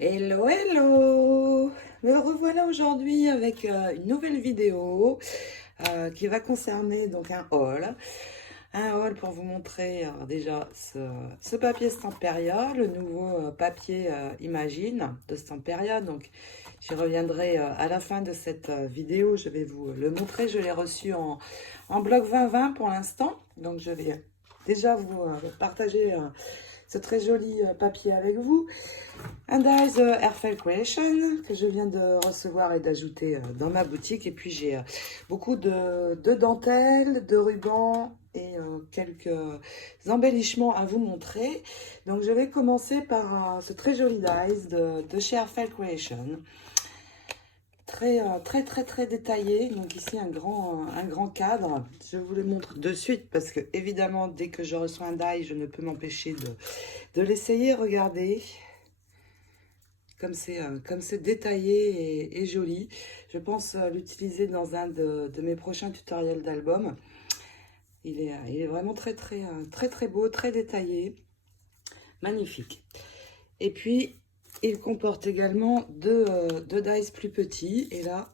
Hello, hello! Me revoilà aujourd'hui avec une nouvelle vidéo qui va concerner donc un haul. Un haul pour vous montrer déjà ce papier Stamperia, le nouveau papier Imagine de Stamperia. Donc j'y reviendrai à la fin de cette vidéo, je vais vous le montrer. Je l'ai reçu en bloc 2020 pour l'instant. Donc je vais déjà vous partager ce très joli papier avec vous. Un dies Airfel Creation que je viens de recevoir et d'ajouter dans ma boutique. Et puis j'ai beaucoup de dentelles, de rubans et quelques embellissements à vous montrer. Donc je vais commencer par ce très joli dies de chez Airfel Creation. Très détaillé. Donc ici un grand cadre. Je vous le montre de suite parce que évidemment dès que je reçois un die, je ne peux m'empêcher de l'essayer. Regardez. Comme c'est détaillé et joli. Je pense l'utiliser dans un de mes prochains tutoriels d'album. Il est vraiment très beau, très détaillé, magnifique. Et puis, il comporte également deux dies plus petits. Et là,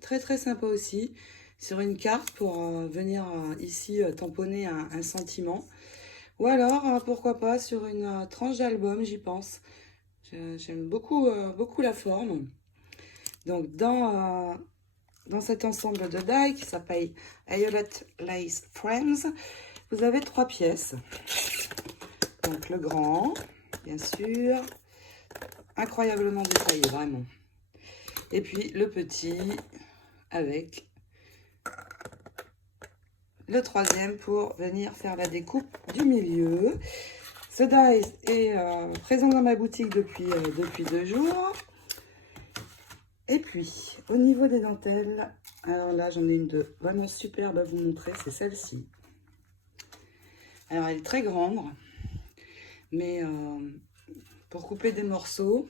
très sympa aussi, sur une carte pour venir ici tamponner un sentiment. Ou alors, pourquoi pas, sur une tranche d'album, j'y pense. J'aime beaucoup la forme. Donc, dans cet ensemble de die qui s'appelle Violet Lace Friends, vous avez 3 pièces. Donc, le grand, bien sûr, incroyablement détaillé, vraiment. Et puis, le petit, avec le troisième pour venir faire la découpe du milieu. Ce die est présent dans ma boutique depuis 2 jours. Et puis, au niveau des dentelles, alors là, j'en ai une de vraiment superbe à vous montrer, c'est celle-ci. Alors, elle est très grande, mais pour couper des morceaux,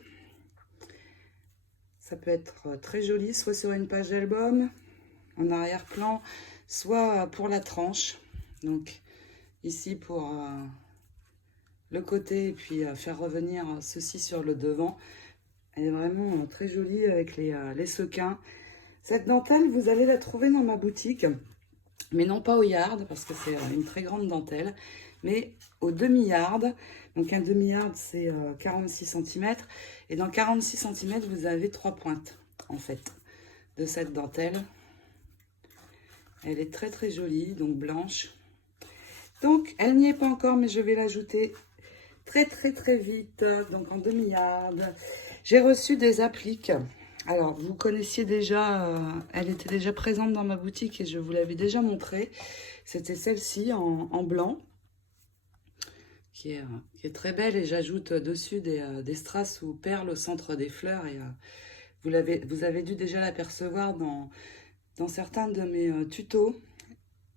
ça peut être très joli, soit sur une page d'album, en arrière-plan, soit pour la tranche. Donc, ici pour le côté, et puis faire revenir ceci sur le devant. Elle est vraiment très jolie avec les sequins. Cette dentelle, vous allez la trouver dans ma boutique, mais non pas au yard, parce que c'est une très grande dentelle, mais au demi-yard. Donc un demi-yard, c'est 46 cm. Et dans 46 cm, vous avez 3 pointes, en fait, de cette dentelle. Elle est très jolie, donc blanche. Donc, elle n'y est pas encore, mais je vais l'ajouter très vite, donc en demi-yard. J'ai reçu des appliques. Alors, vous connaissiez déjà, elle était déjà présente dans ma boutique et je vous l'avais déjà montré. C'était celle-ci en blanc, qui est très belle, et j'ajoute dessus des strass ou perles au centre des fleurs. Et vous avez dû déjà l'apercevoir dans certains de mes tutos.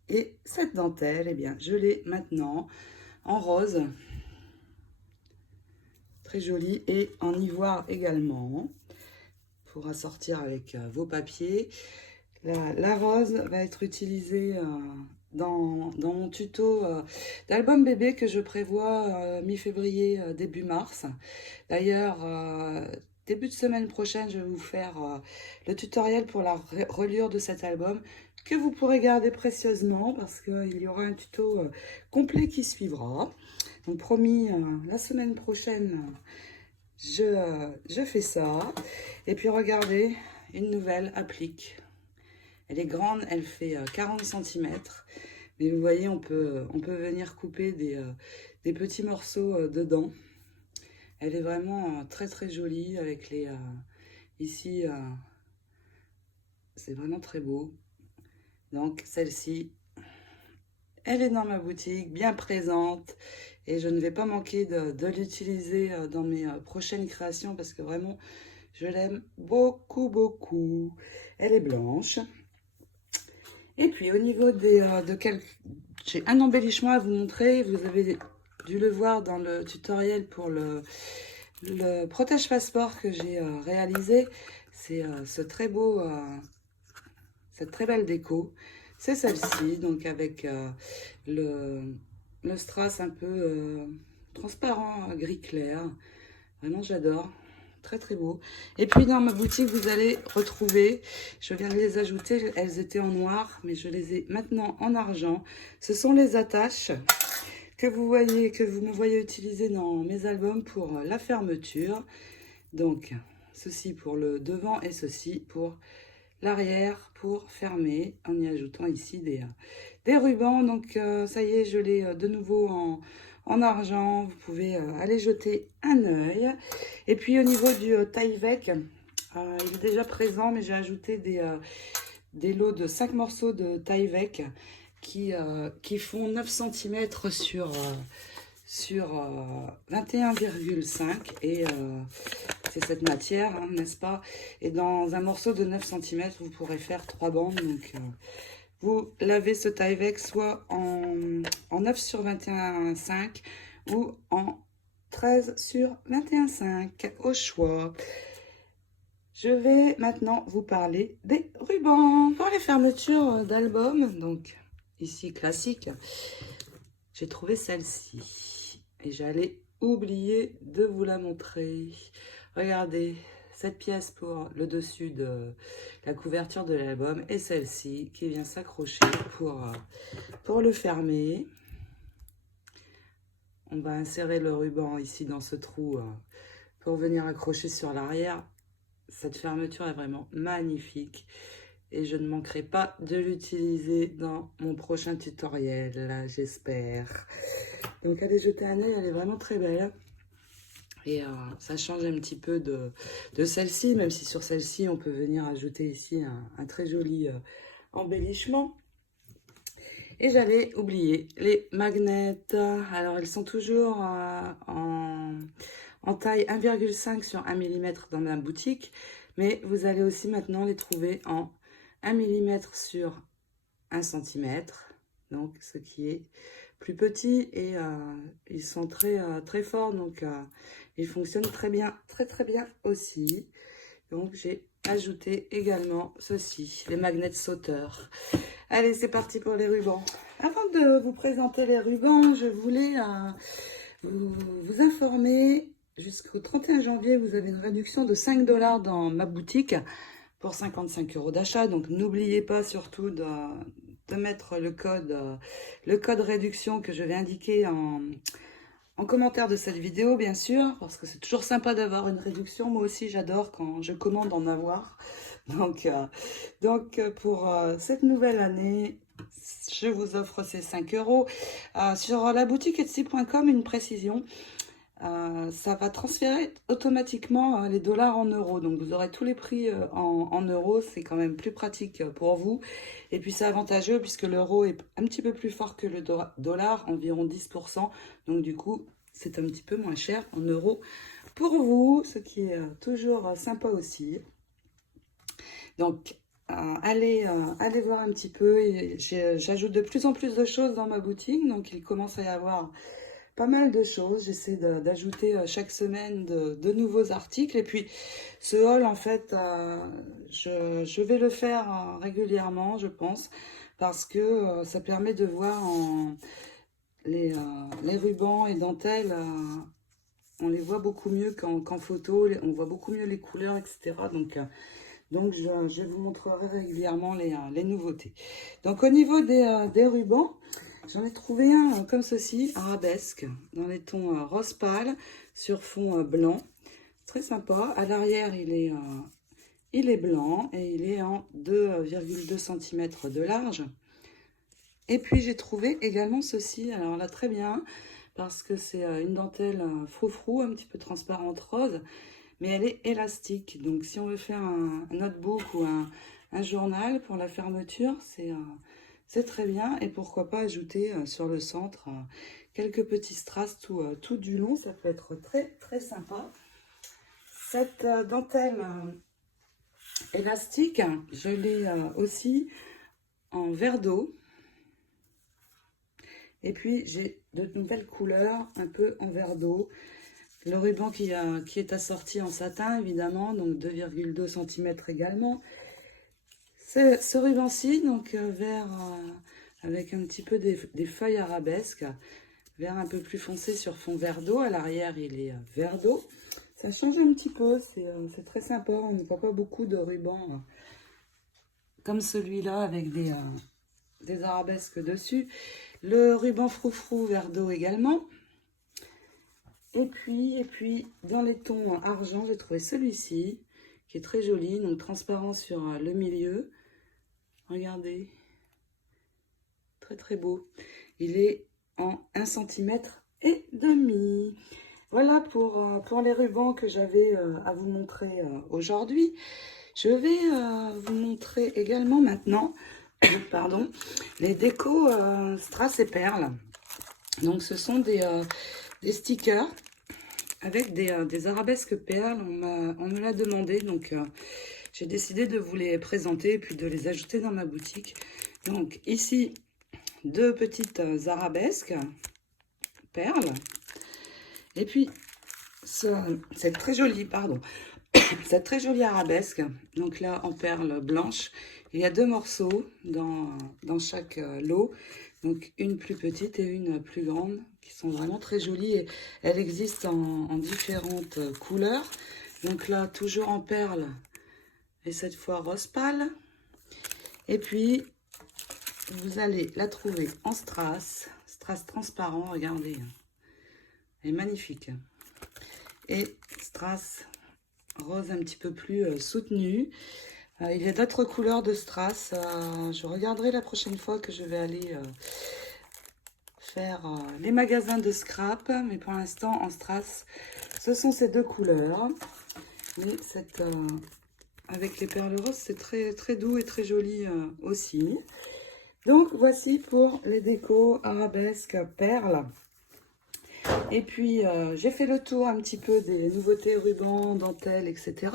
Et cette dentelle, eh bien, je l'ai maintenant en rose, très jolie, et en ivoire également, pour assortir avec vos papiers. La rose va être utilisée dans mon tuto d'album bébé que je prévois mi-février, début mars. D'ailleurs, début de semaine prochaine, je vais vous faire le tutoriel pour la reliure de cet album que vous pourrez garder précieusement parce qu'il y aura un tuto complet qui suivra. Donc promis, la semaine prochaine, je fais ça. Et puis regardez, une nouvelle applique. Elle est grande, elle fait 40 cm. Mais vous voyez, on peut venir couper des petits morceaux dedans. Elle est vraiment très jolie avec les... ici, c'est vraiment très beau. Donc celle-ci, elle est dans ma boutique, bien présente. Et je ne vais pas manquer de l'utiliser dans mes prochaines créations parce que vraiment, je l'aime beaucoup. Elle est blanche. Et puis au niveau j'ai un embellissement à vous montrer. Vous avez dû le voir dans le tutoriel pour le protège passeport que j'ai réalisé. C'est cette très belle déco. C'est celle-ci, donc avec le strass un peu transparent, gris clair. Vraiment, j'adore. très très beau. Et puis dans ma boutique, vous allez retrouver, je viens de les ajouter, elles étaient en noir, mais je les ai maintenant en argent. Ce sont les attaches que vous me voyez utiliser dans mes albums pour la fermeture. Donc, ceci pour le devant et ceci pour l'arrière pour fermer en y ajoutant ici des rubans. Donc ça y est, je l'ai de nouveau en argent. Vous pouvez aller jeter un œil. Et puis au niveau du Tyvek, il est déjà présent, mais j'ai ajouté des lots de 5 morceaux de Tyvek qui font 9 cm sur 21,5 et c'est cette matière, hein, n'est-ce pas? Et dans un morceau de 9 cm, vous pourrez faire 3 bandes. Donc, vous lavez ce Tyvek soit en 9 sur 21,5 ou en 13 sur 21,5 au choix. Je vais maintenant vous parler des rubans pour les fermetures d'albums. Donc, ici, classique. J'ai trouvé celle-ci et j'allais oublier de vous la montrer. Regardez, cette pièce pour le dessus de la couverture de l'album et celle-ci qui vient s'accrocher pour le fermer. On va insérer le ruban ici dans ce trou pour venir accrocher sur l'arrière. Cette fermeture est vraiment magnifique et je ne manquerai pas de l'utiliser dans mon prochain tutoriel, j'espère. Donc allez jeter un œil, elle est vraiment très belle. Et ça change un petit peu de celle-ci, même si sur celle-ci, on peut venir ajouter ici un très joli embellissement. Et j'allais oublier les magnets. Alors, elles sont toujours en taille 1,5 sur 1 mm dans ma boutique. Mais vous allez aussi maintenant les trouver en 1 mm sur 1 cm. Donc, ce qui est plus petit. Et ils sont très forts. Donc, ils fonctionnent très bien aussi. Donc, j'ai ajouté également ceci, les magnets sauteurs. Allez, c'est parti pour les rubans. Avant de vous présenter les rubans, je voulais vous informer, jusqu'au 31 janvier, vous avez une réduction de 5 $ dans ma boutique pour 55 € d'achat. Donc, n'oubliez pas surtout de mettre le code réduction que je vais indiquer en commentaire de cette vidéo, bien sûr, parce que c'est toujours sympa d'avoir une réduction. Moi aussi, j'adore quand je commande en avoir. Donc pour cette nouvelle année, je vous offre ces 5 €. Sur la boutique Etsy.com, une précision. Ça va transférer automatiquement les dollars en euros. Donc, vous aurez tous les prix en euros. C'est quand même plus pratique pour vous. Et puis, c'est avantageux puisque l'euro est un petit peu plus fort que le dollar, environ 10%. Donc, du coup, c'est un petit peu moins cher en euros pour vous, ce qui est toujours sympa aussi. Donc, allez voir un petit peu. J'ajoute de plus en plus de choses dans ma boutique. Donc, il commence à y avoir pas mal de choses. J'essaie d'ajouter chaque semaine de nouveaux articles. Et puis, ce haul, en fait, je vais le faire régulièrement, je pense, parce que ça permet de voir les rubans et dentelles. On les voit beaucoup mieux qu'en photo. On voit beaucoup mieux les couleurs, etc. Donc je vous montrerai régulièrement les nouveautés. Donc, au niveau des rubans, j'en ai trouvé un comme ceci, arabesque, dans les tons rose pâle, sur fond blanc. Très sympa. À l'arrière, il est blanc et il est en 2,2 cm de large. Et puis, j'ai trouvé également ceci. Alors là, très bien, parce que c'est une dentelle froufrou, un petit peu transparente rose, mais elle est élastique. Donc, si on veut faire un notebook ou un journal pour la fermeture, c'est très bien. Et pourquoi pas ajouter sur le centre quelques petits strass tout du long. Ça peut être très sympa. Cette dentelle élastique, je l'ai aussi en verre d'eau. Et puis, j'ai de nouvelles couleurs, un peu en verre d'eau. Le ruban qui est assorti en satin, évidemment, donc 2,2 cm également. Ce ruban-ci, donc vert avec un petit peu des feuilles arabesques, vert un peu plus foncé sur fond vert d'eau. À l'arrière, il est vert d'eau. Ça change un petit peu, c'est très sympa. On ne voit pas beaucoup de rubans comme celui-là avec des arabesques dessus. Le ruban froufrou vert d'eau également. Et puis, dans les tons argent, j'ai trouvé celui-ci, qui est très joli, donc transparent sur le milieu. Regardez, très très beau. Il est en 1,5 cm. Voilà pour les rubans que j'avais à vous montrer aujourd'hui. Je vais vous montrer également maintenant pardon, les décos strass et perles. Donc ce sont des stickers avec des arabesques perles. On me l'a demandé, donc j'ai décidé de vous les présenter et puis de les ajouter dans ma boutique. Donc ici, 2 petites arabesques perles. Et puis cette très jolie, pardon, cette très jolie arabesque. Donc là en perles blanches. Il y a 2 morceaux dans chaque lot. Donc une plus petite et une plus grande, qui sont vraiment très jolies. Et elles existent en différentes couleurs. Donc là, toujours en perles, et cette fois rose pâle. Et puis, vous allez la trouver en strass transparent, regardez. Elle est magnifique. Et strass rose un petit peu plus soutenu. Il y a d'autres couleurs de strass. Je regarderai la prochaine fois que je vais aller faire les magasins de scrap. Mais pour l'instant, en strass, ce sont ces 2 couleurs. Mais avec les perles roses, c'est très, très doux et très joli aussi. Donc, voici pour les décos arabesques perles. Et puis, j'ai fait le tour un petit peu des nouveautés rubans, dentelles, etc.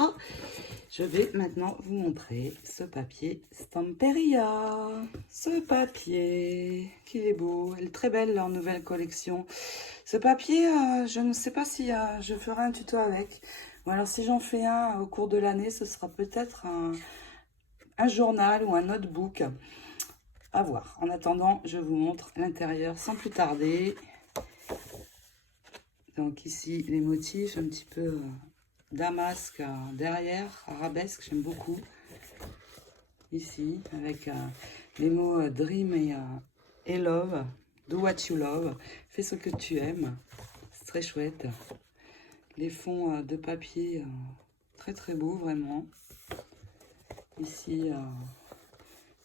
Je vais maintenant vous montrer ce papier Stamperia. Ce papier, qu'il est beau. Elle est très belle, leur nouvelle collection. Ce papier, je ne sais pas si je ferai un tuto avec. Ou alors si j'en fais un au cours de l'année, ce sera peut-être un journal ou un notebook. À voir. En attendant, je vous montre l'intérieur sans plus tarder. Donc ici, les motifs, un petit peu damasque derrière, arabesque, j'aime beaucoup. Ici, avec les mots dream et love, do what you love, fais ce que tu aimes. C'est très chouette. Les fonds de papier, très très beaux, vraiment. Ici,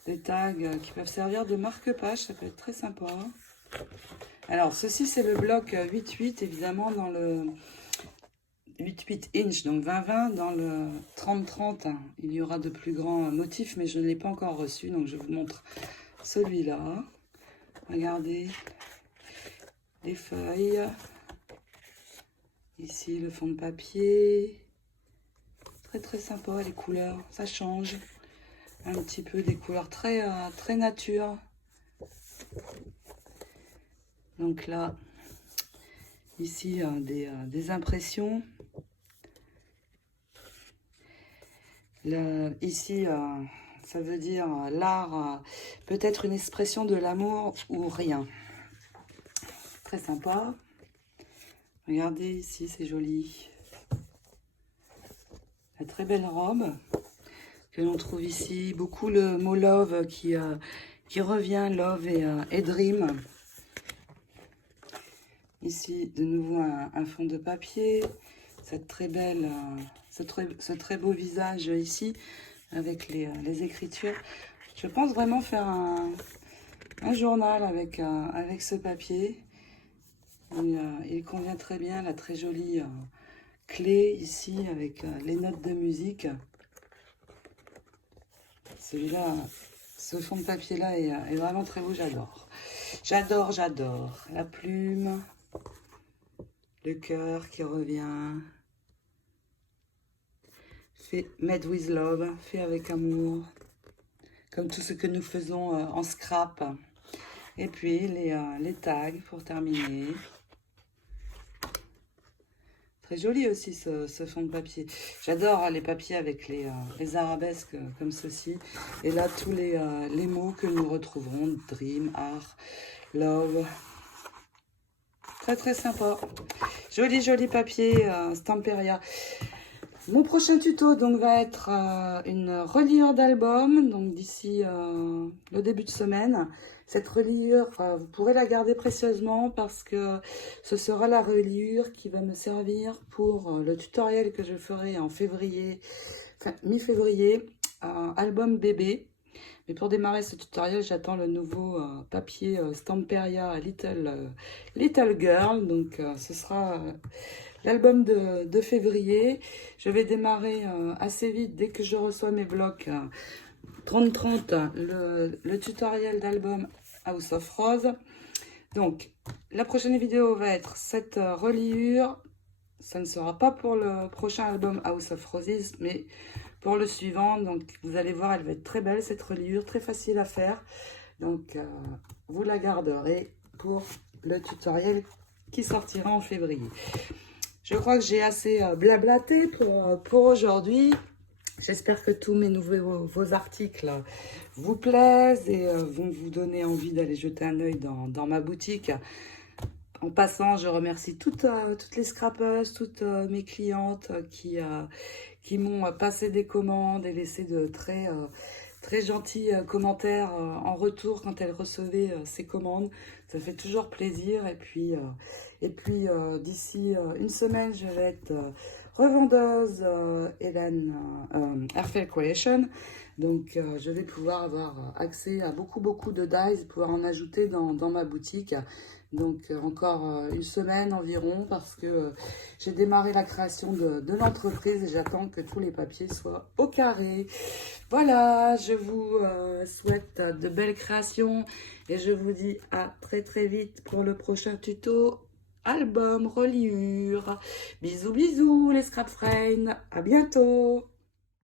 des tags qui peuvent servir de marque-page, ça peut être très sympa. Alors, ceci, c'est le bloc 8-8, évidemment, dans le 8-8 inch, donc 20-20. Dans le 30-30, hein, il y aura de plus grands motifs, mais je ne l'ai pas encore reçu, donc je vous montre celui-là. Regardez les feuilles. Ici, le fond de papier. Très, très sympa, les couleurs, ça change. Un petit peu des couleurs très, très nature. Donc là, ici, des impressions. Ici, ça veut dire l'art, peut-être une expression de l'amour ou rien. Très sympa. Regardez ici, c'est joli. La très belle robe que l'on trouve ici. Beaucoup le mot love qui revient, love et dream. Ici, de nouveau, un fond de papier. Cette très belle, ce très beau visage ici, avec les écritures. Je pense vraiment faire un journal avec ce papier. Il convient très bien, la très jolie clé ici, avec les notes de musique. Celui-là, ce fond de papier-là est vraiment très beau, j'adore. J'adore, j'adore. La plume. Le cœur qui revient. Fait made with love, fait avec amour. Comme tout ce que nous faisons en scrap. Et puis les tags pour terminer. Très joli aussi ce fond de papier. J'adore les papiers avec les arabesques comme ceci. Et là, tous les mots que nous retrouverons. Dream, art, love. très sympa. Joli papier Stamperia. Mon prochain tuto donc va être une reliure d'album, donc d'ici le début de semaine. Cette reliure, vous pourrez la garder précieusement parce que ce sera la reliure qui va me servir pour le tutoriel que je ferai en février, enfin mi-février, album bébé. Mais pour démarrer ce tutoriel, j'attends le nouveau papier Stamperia Little Girl. Donc ce sera l'album de février. Je vais démarrer assez vite dès que je reçois mes blocs 30-30, le tutoriel d'album House of Rose. Donc la prochaine vidéo va être cette reliure. Ça ne sera pas pour le prochain album House of Roses, mais pour le suivant. Donc vous allez voir, elle va être très belle cette reliure, très facile à faire. Donc vous la garderez pour le tutoriel qui sortira en février. Je crois que j'ai assez blablaté pour aujourd'hui. J'espère que tous mes nouveaux articles vous plaisent et vont vous donner envie d'aller jeter un œil dans ma boutique. En passant, je remercie toutes les scrapeuses, toutes mes clientes qui m'ont passé des commandes et laissé de très gentils commentaires en retour quand elles recevaient ces commandes. Ça fait toujours plaisir. Et puis d'ici une semaine, je vais être revendeuse Hélène Airfell Creation. Donc je vais pouvoir avoir accès à beaucoup de dies, pouvoir en ajouter dans ma boutique. Donc encore une semaine environ parce que j'ai démarré la création de l'entreprise et j'attends que tous les papiers soient au carré. Voilà, je vous souhaite de belles créations et je vous dis à très vite pour le prochain tuto album reliure. Bisous les scrap friends, à bientôt.